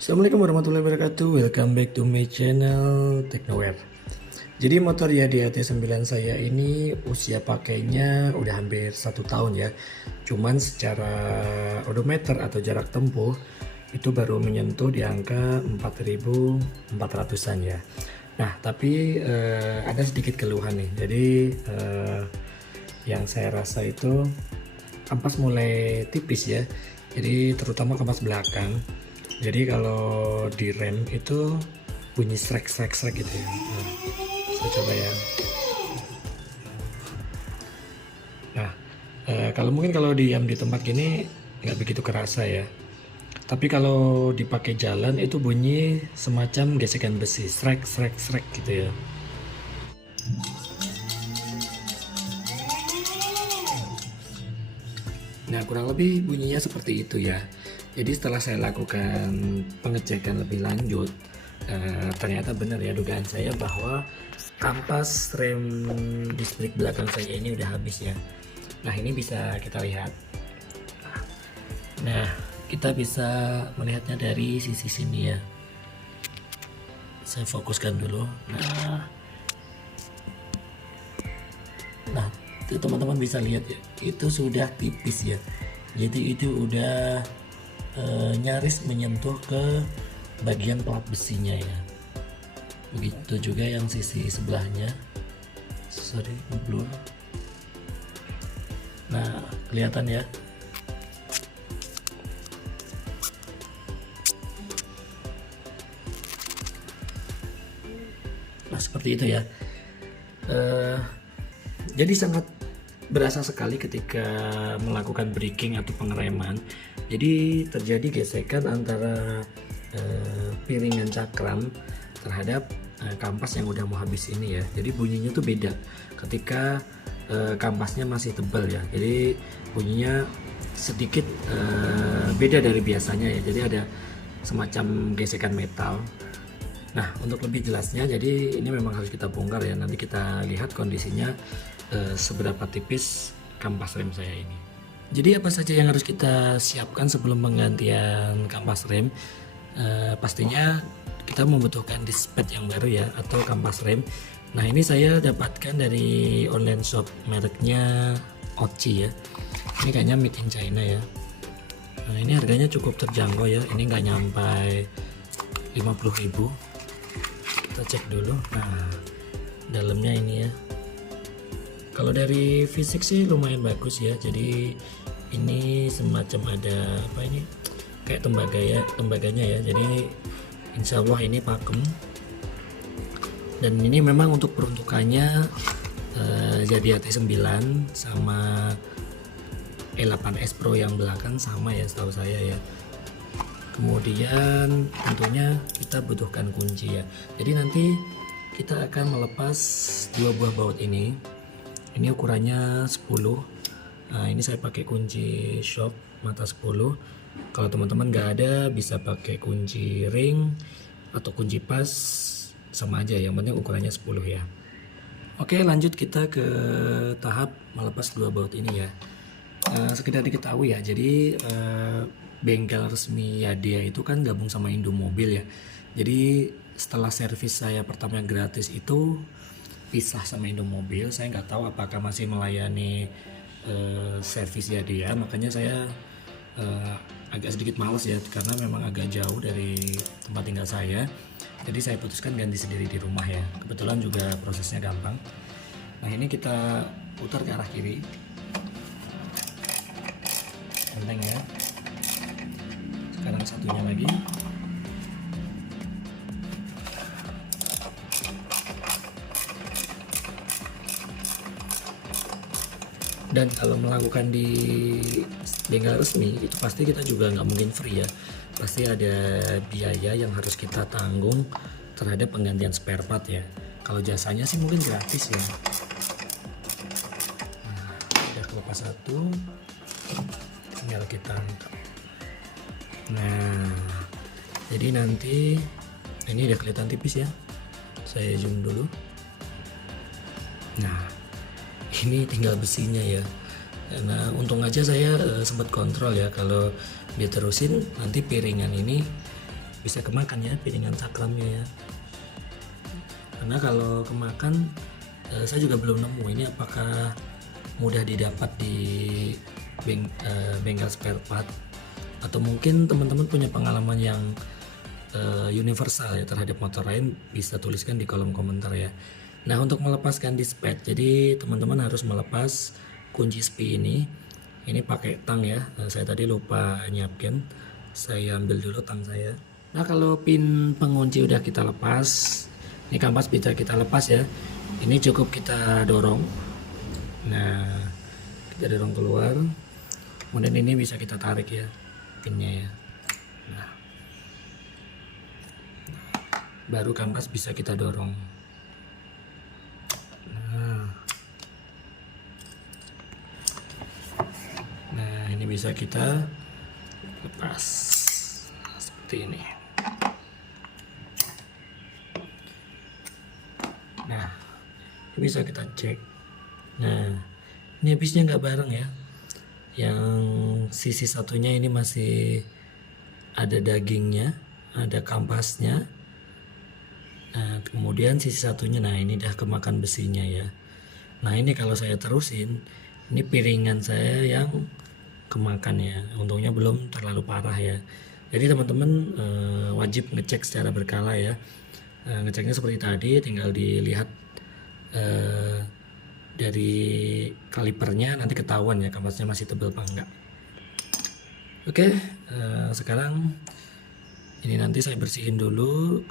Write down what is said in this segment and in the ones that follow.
Assalamualaikum warahmatullahi wabarakatuh. Welcome back to my channel Teknoware. Jadi motor Yadi AT9 saya ini usia pakainya udah hampir 1 tahun ya. Cuman secara odometer atau jarak tempuh itu baru menyentuh di angka 4.400-an ya. Nah tapi ada sedikit keluhan nih. Jadi yang saya rasa itu kampas mulai tipis ya. Jadi terutama kampas belakang. Jadi kalau di rem itu bunyi srek gitu ya. Nah, saya coba ya. Nah, kalau mungkin kalau diam di tempat gini nggak begitu kerasa ya. Tapi kalau dipakai jalan itu bunyi semacam gesekan besi, srek gitu ya. Nah, kurang lebih bunyinya seperti itu ya. Jadi setelah saya lakukan pengecekan lebih lanjut, ternyata benar ya dugaan saya bahwa kampas rem disc brake belakang saya ini udah habis ya. Nah ini bisa kita lihat. Nah kita bisa melihatnya dari sisi sini ya. Saya fokuskan dulu. Nah teman-teman bisa lihat ya, itu sudah tipis ya. Jadi itu udah nyaris menyentuh ke bagian plat besinya ya. Begitu juga yang sisi sebelahnya. Sorry, blur. Nah, kelihatan ya. Nah, seperti itu ya. Jadi sangat berasa sekali ketika melakukan braking atau pengereman. Jadi terjadi gesekan antara piringan cakram terhadap kampas yang udah mau habis ini ya. Jadi bunyinya tuh beda ketika kampasnya masih tebal ya. Jadi bunyinya sedikit beda dari biasanya ya. Jadi ada semacam gesekan metal. Nah untuk lebih jelasnya, jadi ini memang harus kita bongkar ya. Nanti kita lihat kondisinya seberapa tipis kampas rem saya ini. Jadi apa saja yang harus kita siapkan sebelum penggantian kampas rem? Pastinya kita membutuhkan disc pad yang baru ya, atau kampas rem. Nah ini saya dapatkan dari online shop mereknya Ochi ya. Ini kayaknya made in China ya. Nah ini harganya cukup terjangkau ya. Ini nggak nyampe 50.000. Kita cek dulu. Nah dalamnya ini ya. Kalau dari fisik sih lumayan bagus ya. Jadi ini semacam ada apa ini, kayak tembaganya ya. Jadi insya Allah ini pakem. Dan ini memang untuk peruntukannya jadi AT9 sama E8S Pro yang belakang sama ya setahu saya ya. Kemudian tentunya kita butuhkan kunci ya. Jadi nanti kita akan melepas 2 buah baut ini. Ini ukurannya 10. Nah ini saya pakai kunci shop mata 10. Kalau teman-teman nggak ada bisa pakai kunci ring atau kunci pas, sama aja, yang penting ukurannya 10 ya. Oke lanjut kita ke tahap melepas 2 baut ini ya. Sekedar diketahui ya, jadi bengkel resmi Yadia itu kan gabung sama Indomobil ya. Jadi setelah servis saya pertama yang gratis itu pisah sama Indomobil. Saya nggak tahu apakah masih melayani servis ya dia, makanya saya agak sedikit males ya, karena memang agak jauh dari tempat tinggal saya. Jadi saya putuskan ganti sendiri di rumah ya. Kebetulan juga prosesnya gampang. Nah ini kita putar ke arah kiri, enteng ya. Sekarang satunya lagi. Dan kalau melakukan di bengkel resmi itu pasti kita juga nggak mungkin free ya, pasti ada biaya yang harus kita tanggung terhadap penggantian spare part ya. Kalau jasanya sih mungkin gratis ya. Nah, udah kelepas satu, tinggal kita angkat. Nah jadi nanti ini udah kelihatan tipis ya, saya zoom dulu. Nah ini tinggal besinya ya. Nah untung aja saya sempat kontrol ya, kalau diterusin nanti piringan ini bisa kemakan ya piringan cakramnya ya. Karena kalau kemakan saya juga belum nemu ini apakah mudah didapat di bengkel spare part, atau mungkin teman-teman punya pengalaman yang universal ya terhadap motor lain, bisa tuliskan di kolom komentar ya. Nah, untuk melepaskan dispatch, jadi teman-teman harus melepas kunci SPI ini pakai tang ya. Saya tadi lupa nyiapin, saya ambil dulu tang saya. Nah, kalau pin pengunci udah kita lepas, ini kampas bisa kita lepas ya. Ini cukup kita dorong. Nah, kita dorong keluar. Kemudian ini bisa kita tarik ya pinnya ya. Nah, baru kampas bisa kita dorong. Nah, ini bisa kita lepas seperti ini. Nah, ini bisa kita cek. Nah, ini habisnya nggak bareng ya. Yang sisi satunya ini masih ada dagingnya, ada kampasnya. Nah, kemudian sisi satunya, nah ini dah kemakan besinya ya. Nah, ini kalau saya terusin, ini piringan saya yang kemakan ya. Untungnya belum terlalu parah ya. Jadi teman-teman wajib ngecek secara berkala ya. Ngeceknya seperti tadi, tinggal dilihat dari kalipernya, nanti ketahuan ya kampasnya masih tebal apa enggak. Oke, sekarang ini nanti saya bersihin dulu.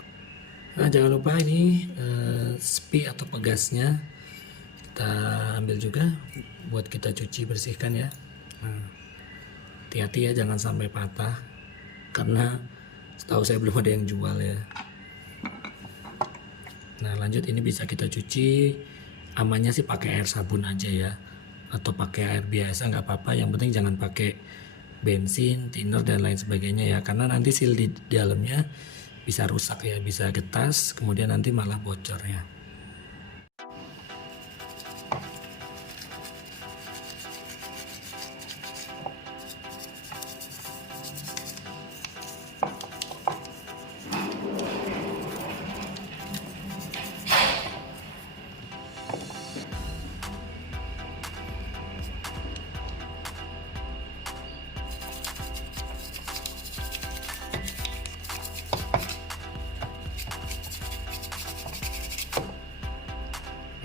Nah, jangan lupa ini SPI atau pegasnya kita ambil juga buat kita cuci bersihkan ya. Nah, hati-hati ya, jangan sampai patah karena setahu saya belum ada yang jual ya. Nah, lanjut ini bisa kita cuci, amannya sih pakai air sabun aja ya, atau pakai air biasa nggak apa-apa, yang penting jangan pakai bensin, thinner dan lain sebagainya ya, karena nanti seal di dalamnya bisa rusak ya, bisa getas, kemudian nanti malah bocor ya.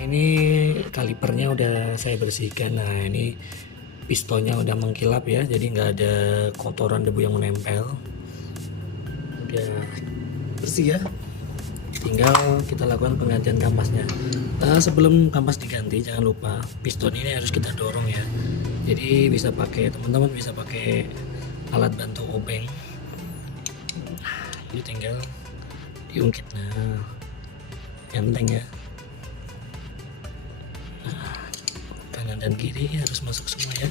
Ini kalipernya udah saya bersihkan. Nah, ini pistonnya udah mengkilap ya, jadi nggak ada kotoran debu yang menempel, udah bersih ya. Tinggal kita lakukan penggantian kampasnya. Sebelum kampas diganti, jangan lupa piston ini harus kita dorong ya. Jadi bisa pakai, teman-teman bisa pakai alat bantu obeng. Jadi tinggal diungkit. Nah, enteng ya. Kanan dan kiri harus masuk semua ya.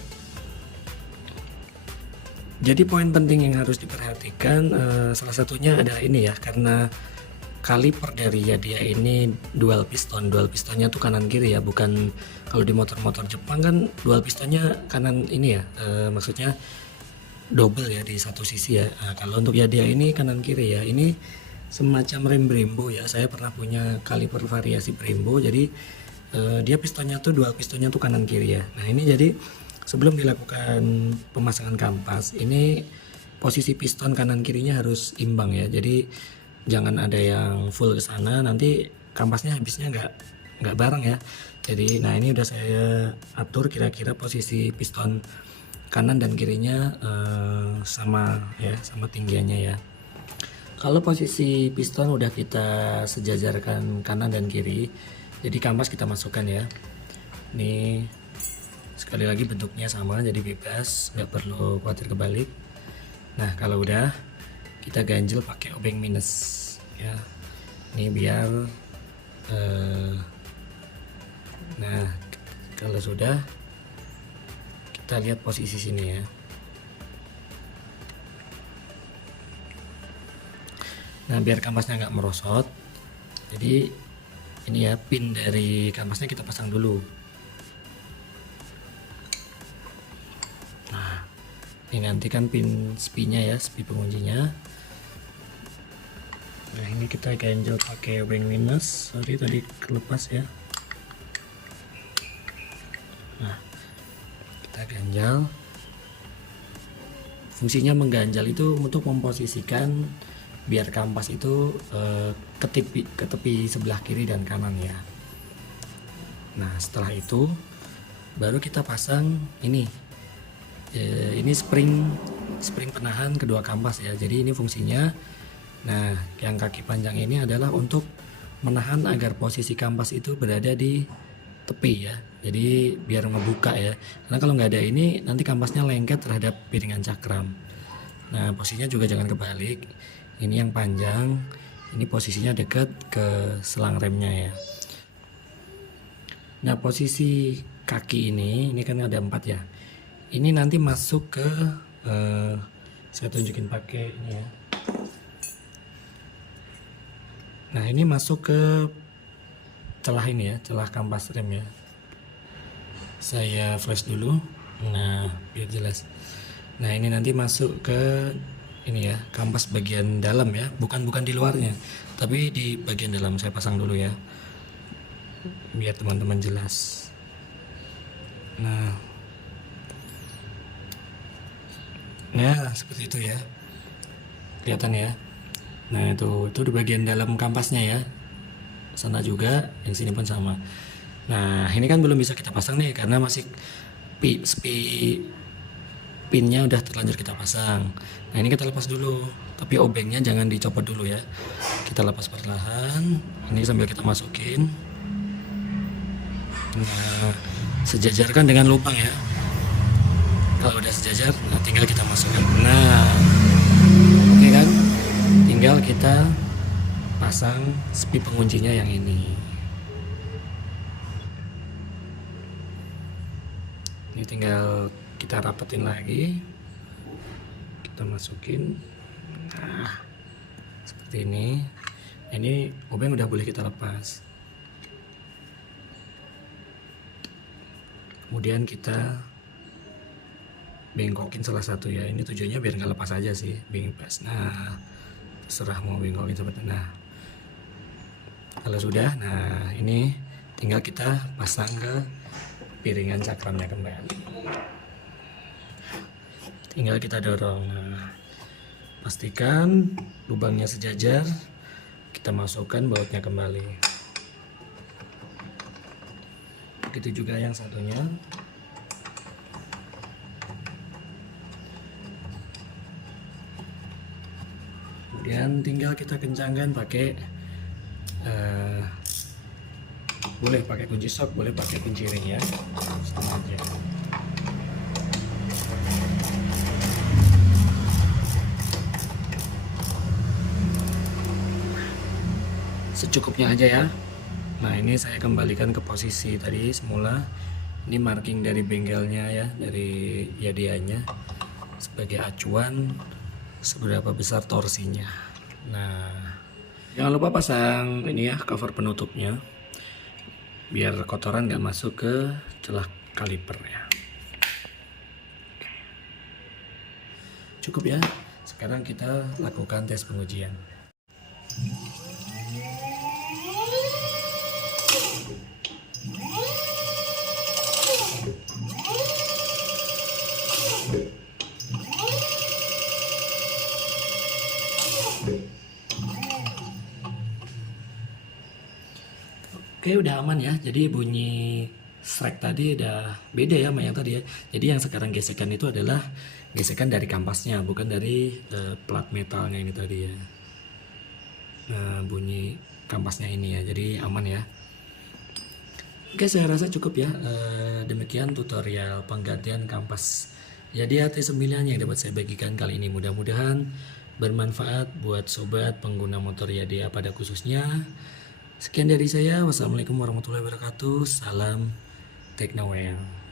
Jadi poin penting yang harus diperhatikan salah satunya adalah ini ya, karena kaliper dari Yadia ini dual piston. Dual pistonnya tuh kanan kiri ya, bukan kalau di motor-motor Jepang kan dual pistonnya kanan ini ya, maksudnya double ya di satu sisi ya. Nah, kalau untuk Yadia ini kanan kiri ya. Ini semacam rem Brembo ya. Saya pernah punya kaliper variasi Brembo, jadi dia pistonnya tuh dual pistonnya tuh kanan kiri ya. Nah, ini jadi sebelum dilakukan pemasangan kampas, ini posisi piston kanan kirinya harus imbang ya. Jadi jangan ada yang full ke sana, nanti kampasnya habisnya nggak bareng ya. Jadi nah, ini udah saya atur kira-kira posisi piston kanan dan kirinya sama ya, sama tinggiannya ya. Kalau posisi piston udah kita sejajarkan kanan dan kiri, jadi kampas kita masukkan ya. Ini sekali lagi bentuknya sama, jadi bebas, nggak perlu khawatir kebalik. Nah, kalau udah kita ganjel pakai obeng minus ya. Ini biar nah, kalau sudah kita lihat posisi sini ya. Nah, biar kampasnya nggak merosot, jadi ini ya, pin dari kampasnya kita pasang dulu. Nah, ini nanti kan pin SPI-nya ya, SPI penguncinya. Nah ini kita ganjel pakai wing minus, sorry tadi kelepas ya. Nah kita ganjal. Fungsinya mengganjal itu untuk memposisikan biar kampas itu ke tepi sebelah kiri dan kanan ya. Nah setelah itu baru kita pasang ini spring penahan kedua kampas ya. Jadi ini fungsinya. Nah yang kaki panjang ini adalah untuk menahan agar posisi kampas itu berada di tepi ya. Jadi biar ngebuka ya. Karena kalau nggak ada ini nanti kampasnya lengket terhadap piringan cakram. Nah posisinya juga jangan kebalik. Ini yang panjang, ini posisinya dekat ke selang remnya ya. Nah posisi kaki ini kan ada 4 ya. Ini nanti masuk ke saya tunjukin pakai ini ya. Nah ini masuk ke celah ini ya, celah kampas rem ya. Saya flash dulu. Nah biar jelas. Nah ini nanti masuk ke ini ya, kampas bagian dalam ya, bukan di luarnya, tapi di bagian dalam. Saya pasang dulu ya, biar teman-teman jelas. Nah seperti itu ya, kelihatan ya. Nah itu di bagian dalam kampasnya ya, sana juga, yang sini pun sama. Nah ini kan belum bisa kita pasang nih karena masih pinnya udah terlanjur kita pasang. Nah ini kita lepas dulu, tapi obengnya jangan dicopot dulu ya, kita lepas perlahan. Ini sambil kita masukin. Nah sejajarkan dengan lubang ya. Kalau udah sejajar, nah tinggal kita masukkan. Nah oke kan, tinggal kita pasang spi penguncinya yang ini. Ini tinggal kita rapetin lagi, kita masukin. Nah seperti ini. Ini obeng udah boleh kita lepas. Kemudian kita bengkokin salah satu ya. Ini tujuannya biar nggak lepas aja sih, bengkes. Nah terserah mau bengkokin seperti. Nah kalau sudah, nah ini tinggal kita pasang ke piringan cakramnya kembali. Tinggal kita dorong. Nah pastikan lubangnya sejajar, kita masukkan bautnya kembali. Begitu juga yang satunya. Kemudian tinggal kita kencangkan pakai boleh pakai kunci sok, boleh pakai kunci ring ya, sama aja. Secukupnya aja ya. Nah ini saya kembalikan ke posisi tadi semula. Ini marking dari bengkelnya ya, dari Yadianya, sebagai acuan seberapa besar torsinya. Nah jangan lupa pasang ini ya, cover penutupnya, biar kotoran nggak masuk ke celah kaliper ya. Cukup ya. Sekarang kita lakukan tes pengujian. Oke udah aman ya, jadi bunyi srek tadi udah beda ya sama yang tadi ya. Jadi yang sekarang gesekan itu adalah gesekan dari kampasnya, bukan dari plat metalnya ini tadi ya. Nah bunyi kampasnya ini ya, jadi aman ya. Oke saya rasa cukup ya. Demikian tutorial penggantian kampas Yadi AT9 yang dapat saya bagikan kali ini. Mudah-mudahan bermanfaat buat sobat pengguna motor Yadi pada khususnya. Sekian dari saya. Wassalamualaikum warahmatullahi wabarakatuh. Salam Teknoware.